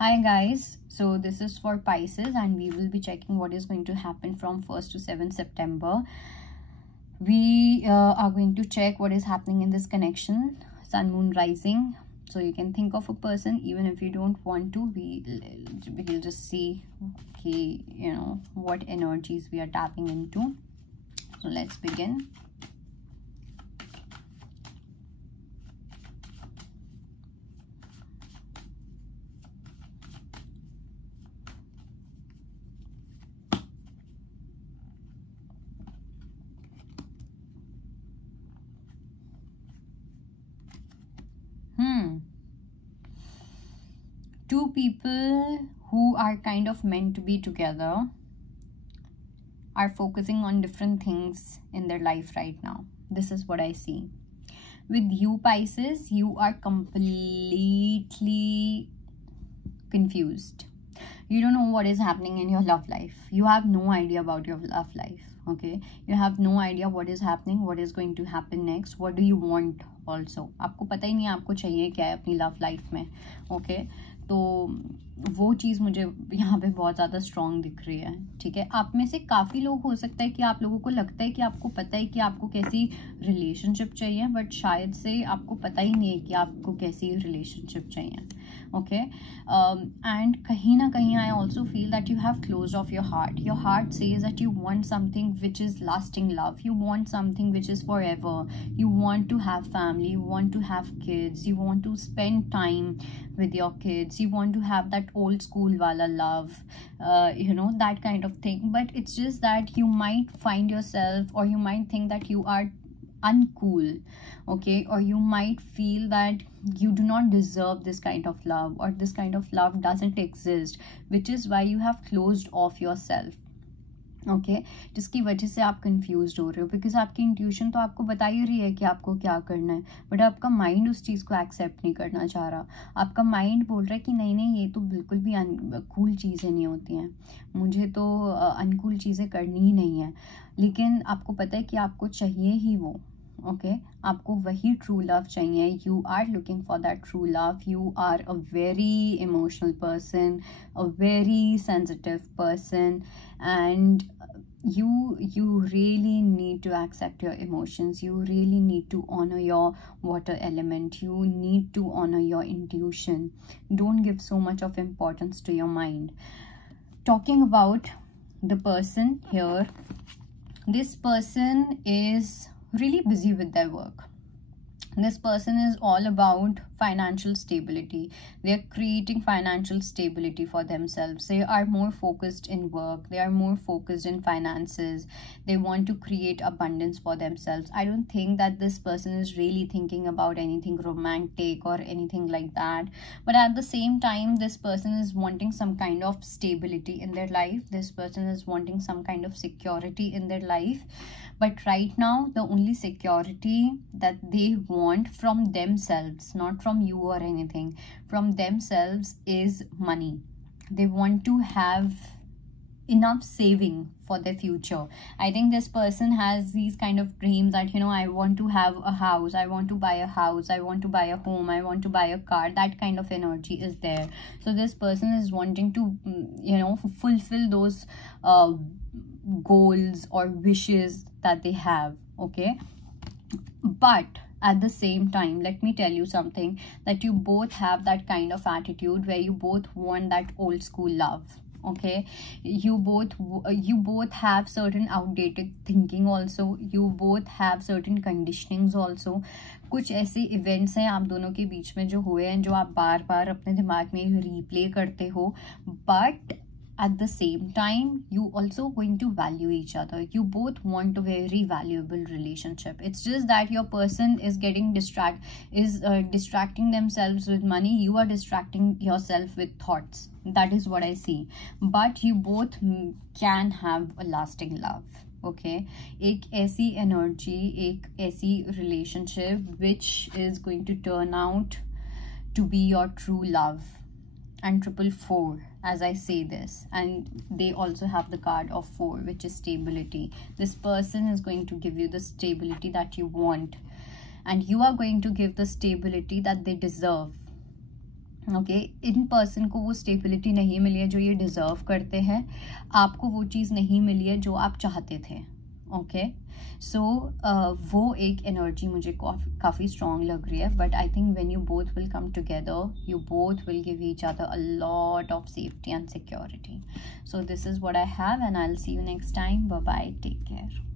Hi guys, so this is for Pisces and we will be checking what is going to happen from 1st to 7th September. We are going to check what is happening in this connection, Sun Moon rising. So you can think of a person even if you don't want to. We'll just see, okay, what energies we are tapping into. So let's begin. Two people who are kind of meant to be together are focusing on different things in their life right now. This is what I see. With you, Pisces, you are completely confused. You don't know what is happening in your love life. You have no idea about your love life. Okay, you have no idea what is happening, what is going to happen next, what do you want also. आपको पता ही नहीं आपको चाहिए क्या है अपनी love life में. Okay, तो वो चीज़ मुझे यहाँ पे बहुत ज़्यादा स्ट्रॉन्ग दिख रही है. ठीक है, आप में से काफ़ी लोग हो सकता है कि आप लोगों को लगता है कि आपको पता है कि आपको कैसी रिलेशनशिप चाहिए, बट शायद से आपको पता ही नहीं है कि आपको कैसी रिलेशनशिप चाहिए. ओके, एंड कहीं ना कहीं I also feel that you have closed off your heart. Your heart says that you want something which is lasting love. You want something which is forever. You want to have family, you want to have kids, you want to spend time with your kids, you want to have that old school wala love, that kind of thing. But it's just that you might find yourself, or you might think that you are uncool, okay, or you might feel that you do not deserve this kind of love, or this kind of love doesn't exist, which is why you have closed off yourself. Okay, जिसकी वजह से आप confuse हो रहे हो, because आपकी intuition तो आपको बता ही रही है कि आपको क्या करना है, बट आपका माइंड उस चीज़ को एक्सेप्ट नहीं करना चाह रहा. आपका माइंड बोल रहा है कि नहीं नहीं, ये तो बिल्कुल भी अनकूल चीज़ें नहीं होती हैं, मुझे तो अनकूल चीज़ें करनी ही नहीं है. लेकिन आपको पता है कि आपको चाहिए ही वो. ओके, आपको वही ट्रू लव चाहिए. You are looking for that true love. You are a very emotional person, a very sensitive person, and you really need to accept your emotions. You really need to honor your water element. You need to honor your intuition. Don't give so much of importance to your mind. Talking about the person here, this person is really busy with their work. This person is all about financial stability. They are creating financial stability for themselves. They are more focused in work. They are more focused in finances. They want to create abundance for themselves. I don't think that this person is really thinking about anything romantic or anything like that. But at the same time, this person is wanting some kind of stability in their life. This person is wanting some kind of security in their life. But right now, the only security that they want from themselves, not from you or anything, from themselves, is money. They want to have enough saving for their future. I think this person has these kind of dreams that, I want to have a house, I want to buy a house, I want to buy a home, I want to buy a car. That kind of energy is there. So this person is wanting to, fulfill those goals or wishes that they have. Okay, but at the same time, let me tell you something, that you both have that kind of attitude where you both want that old school love. Okay, you both have certain outdated thinking also. You both have certain conditionings also. कुछ ऐसे events हैं आप दोनों के बीच में जो हुए हैं, जो आप बार बार अपने दिमाग में रिप्ले करते हो, but at the same time you also going to value each other. You both want a very valuable relationship. It's just that your person is getting distracting themselves with money. You are distracting yourself with thoughts. That is what I see. But you both can have a lasting love. Okay, एक ऐसी energy, एक ऐसी relationship which is going to turn out to be your true love. And 444, as I say this, and they also have the card of 4, which is stability. This person is going to give you the stability that you want, and you are going to give the stability that they deserve. Okay in person को वो stability नहीं मिली है जो ये deserve करते हैं, आपको वो चीज़ नहीं मिली है जो आप चाहते थे। ओके सो वो एक एनर्जी मुझे काफ़ी स्ट्रॉन्ग लग रही है, but I think when you both will come together you both will give each other a lot of safety and security. So this is what I have, and I'll see you next time. Bye bye, take care.